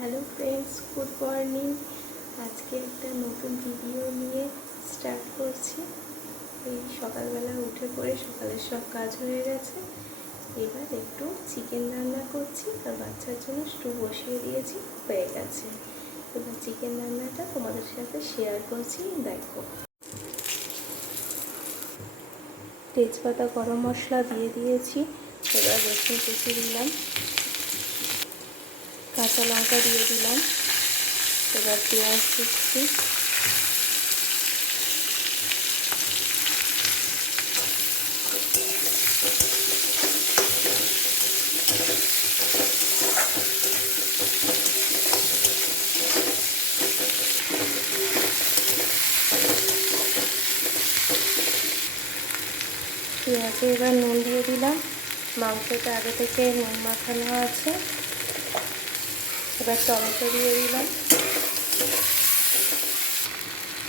Hello friends, good morning. আজকে একটা নতুন ভিডিও নিয়ে স্টার্ট করছি। এই সকালবেলা উঠে পড়ে সকালের সব কাজ হয়ে গেছে। এবার একটু চিকেন রান্না করছি, আর বাচ্চার জন্য স্টু বসিয়ে দিয়েছি, হয়ে গেছে। এবার চিকেন রান্নাটা তোমাদের সাথে শেয়ার করছি, দেখো। তেজপাতা, গরম মশলা দিয়ে দিয়েছি। এবার রসুন কুচি দিলাম, কাঁচা লঙ্কা দিয়ে দিলাম। এবার পেঁয়াজ দিচ্ছি, পেঁয়াজে এবার নুন দিয়ে দিলাম। মাংসটা আগে থেকে নুন মাখানো আছে। এবার টমেটো দিয়ে দিলাম,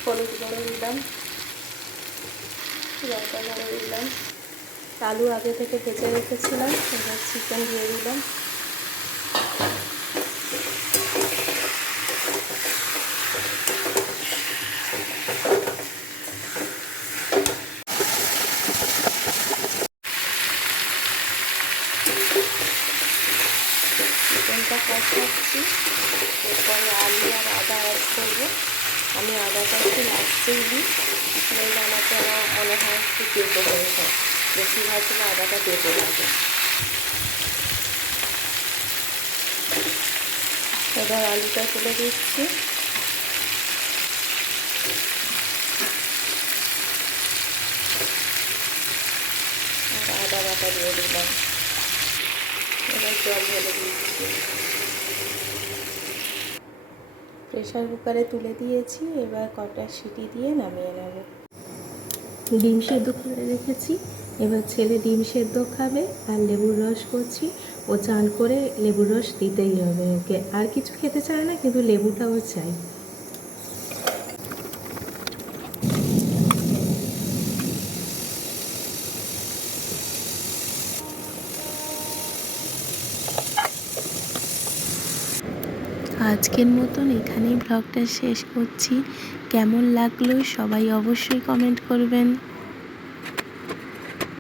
হলুদ গুঁড়ো দিলাম, লঙ্কা গুঁড়ো দিলাম। আলু আগে থেকে ভেজে রেখেছিলাম। এবার চিকেন দিয়ে দিলাম। চিকেনটা কষাচ্ছি, এরপরে আলু আর আদা অ্যাড করবো। আমি আদাটা একটু লাস্টেই দিই, নইলে আমাকে মনে হয় একটু তেতো হয়ে যায়। বেশি ভাজলে আদাটা তেতো লাগে। এবার আলুটা তুলে দিচ্ছি, আর আদা বাটা দিয়ে দিলাম। এবার জল ঢেলে দিচ্ছি। প্রেশার কুকারে তুলে দিয়েছি। এবার কটা সিটি দিয়ে নামিয়ে নেব। ডিম সেদ্ধ করে রেখেছি। এবার ছেলে ডিম সেদ্ধ খাবে, আর লেবুর রস করছি। ও চান করে লেবুর রস দিতেই হবে ওকে। আর কিছু খেতে চায় না, কিন্তু লেবুটাও চাই। আজকের মতন এখানেই ব্লগটা শেষ করছি। কেমন লাগলো সবাই অবশ্যই কমেন্ট করবেন।